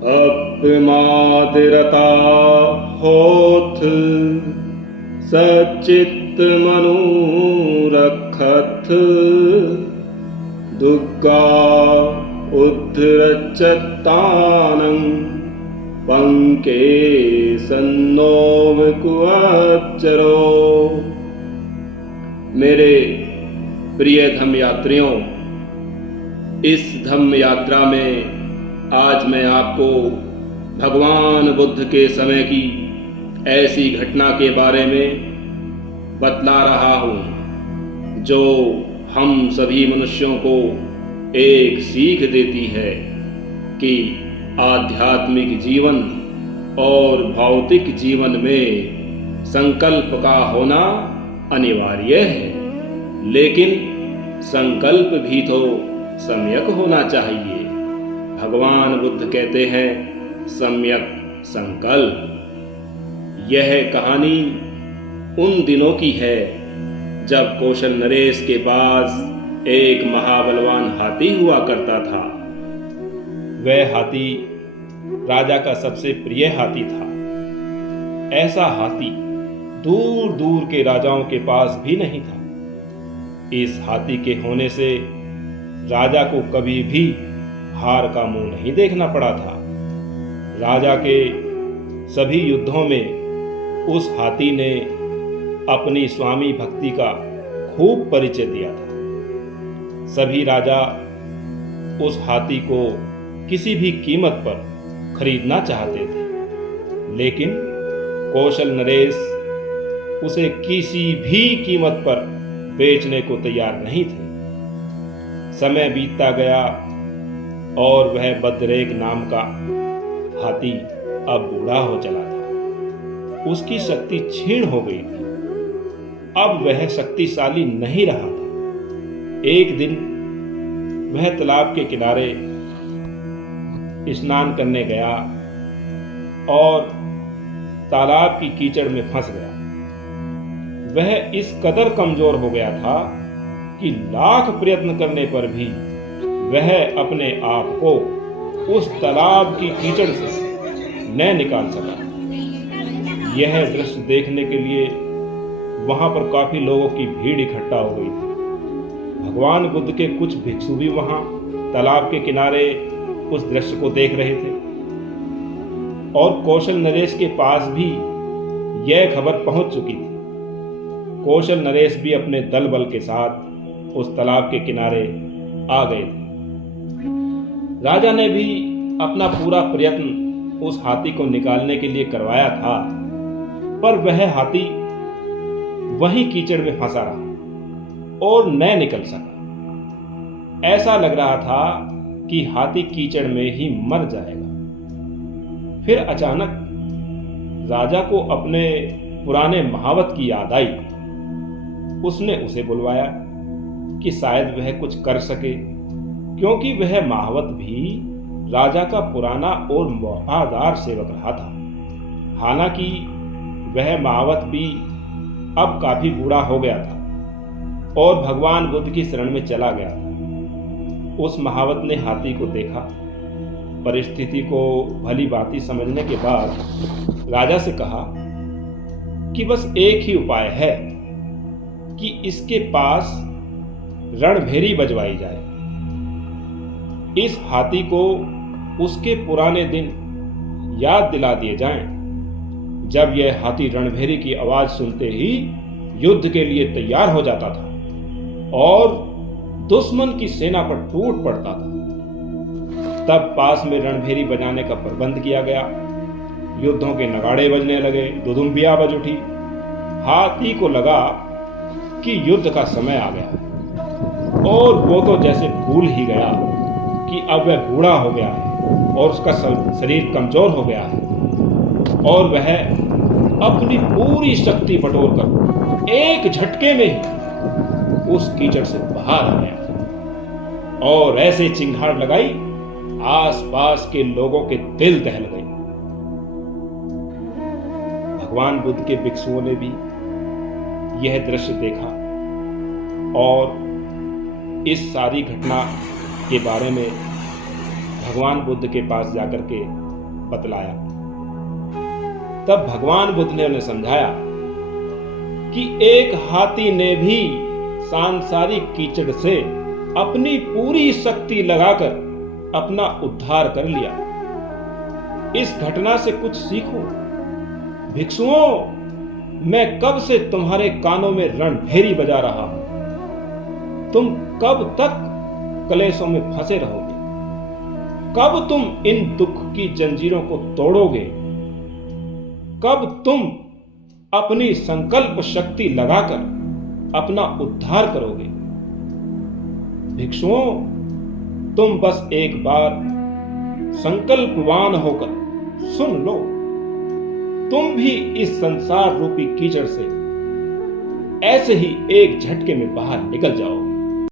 अप्रमादिरता होथ सचित मनूरखथ दुर्गा उद्धरच्चत्तानं पंके सन्नो विकुअच्चरो। मेरे प्रिय धम्म यात्रियों, इस धम्म यात्रा में आज मैं आपको भगवान बुद्ध के समय की ऐसी घटना के बारे में बतला रहा हूँ जो हम सभी मनुष्यों को एक सीख देती है कि आध्यात्मिक जीवन और भौतिक जीवन में संकल्प का होना अनिवार्य है, लेकिन संकल्प भी तो सम्यक होना चाहिए। भगवान बुद्ध कहते हैं सम्यक संकल्प। यह कहानी उन दिनों की है जब कौशल नरेश के पास एक महाबलवान हाथी हुआ करता था। वह हाथी राजा का सबसे प्रिय हाथी था। ऐसा हाथी दूर दूर के राजाओं के पास भी नहीं था। इस हाथी के होने से राजा को कभी भी हार का मुंह नहीं देखना पड़ा था। राजा के सभी युद्धों में उस हाथी ने अपनी स्वामी भक्ति का खूब परिचय दिया था। सभी राजा उस हाथी को किसी भी कीमत पर खरीदना चाहते थे, लेकिन कौशल नरेश उसे किसी भी कीमत पर बेचने को तैयार नहीं थे। समय बीतता गया और वह बद्रेक नाम का हाथी अब बूढ़ा हो चला था। उसकी शक्ति क्षीण हो गई थी। अब वह शक्तिशाली नहीं रहा था। एक दिन वह तालाब के किनारे स्नान करने गया और तालाब की कीचड़ में फंस गया। वह इस कदर कमजोर हो गया था कि लाख प्रयत्न करने पर भी वह अपने आप को उस तालाब की कीचड़ से न निकाल सका। यह दृश्य देखने के लिए वहां पर काफी लोगों की भीड़ इकट्ठा हो गई थी। भगवान बुद्ध के कुछ भिक्षु भी वहां तालाब के किनारे उस दृश्य को देख रहे थे और कौशल नरेश के पास भी यह खबर पहुंच चुकी थी। कौशल नरेश भी अपने दल बल के साथ उस तालाब के किनारे आ गए थे। राजा ने भी अपना पूरा प्रयत्न उस हाथी को निकालने के लिए करवाया था, पर वह हाथी वहीं कीचड़ में फंसा रहा और न निकल सका। ऐसा लग रहा था कि हाथी कीचड़ में ही मर जाएगा। फिर अचानक राजा को अपने पुराने महावत की याद आई। उसने उसे बुलवाया कि शायद वह कुछ कर सके, क्योंकि वह महावत भी राजा का पुराना और वफादार सेवक रहा था। हालांकि वह महावत भी अब काफी बूढ़ा हो गया था और भगवान बुद्ध की शरण में चला गया था। उस महावत ने हाथी को देखा। परिस्थिति को भली भांति समझने के बाद राजा से कहा कि बस एक ही उपाय है कि इसके पास रणभेरी बजवाई जाए। इस हाथी को उसके पुराने दिन याद दिला दिए जाएं, जब यह हाथी रणभेरी की आवाज सुनते ही युद्ध के लिए तैयार हो जाता था और दुश्मन की सेना पर टूट पड़ता था। तब पास में रणभेरी बजाने का प्रबंध किया गया। युद्धों के नगाड़े बजने लगे, दुदुम्बियां बज उठी। हाथी को लगा कि युद्ध का समय आ गया और वो तो जैसे भूल ही गया कि अब वह बूढ़ा हो गया है और उसका शरीर कमजोर हो गया है और वह अपनी पूरी शक्ति बटोर कर एक झटके में ही उस कीचड़ से बाहर आ गया और ऐसे चिंगार लगाई आसपास के लोगों के दिल दहल गए। भगवान बुद्ध के भिक्षुओं ने भी यह दृश्य देखा और इस सारी घटना के बारे में भगवान बुद्ध के पास जाकर के बतलाया। तब भगवान बुद्ध ने उन्हें समझाया कि एक हाथी ने भी सांसारिक कीचड़ से अपनी पूरी शक्ति लगाकर अपना उद्धार कर लिया। इस घटना से कुछ सीखो। भिक्षुओं, मैं कब से तुम्हारे कानों में रणभेरी बजा रहा हूं। तुम कब तक कलेशों में फंसे रहोगे? कब तुम इन दुख की जंजीरों को तोड़ोगे? कब तुम अपनी संकल्प शक्ति लगाकर अपना उद्धार करोगे? भिक्षुओं, तुम बस एक बार संकल्पवान होकर सुन लो। तुम भी इस संसार रूपी कीचड़ से ऐसे ही एक झटके में बाहर निकल जाओगे।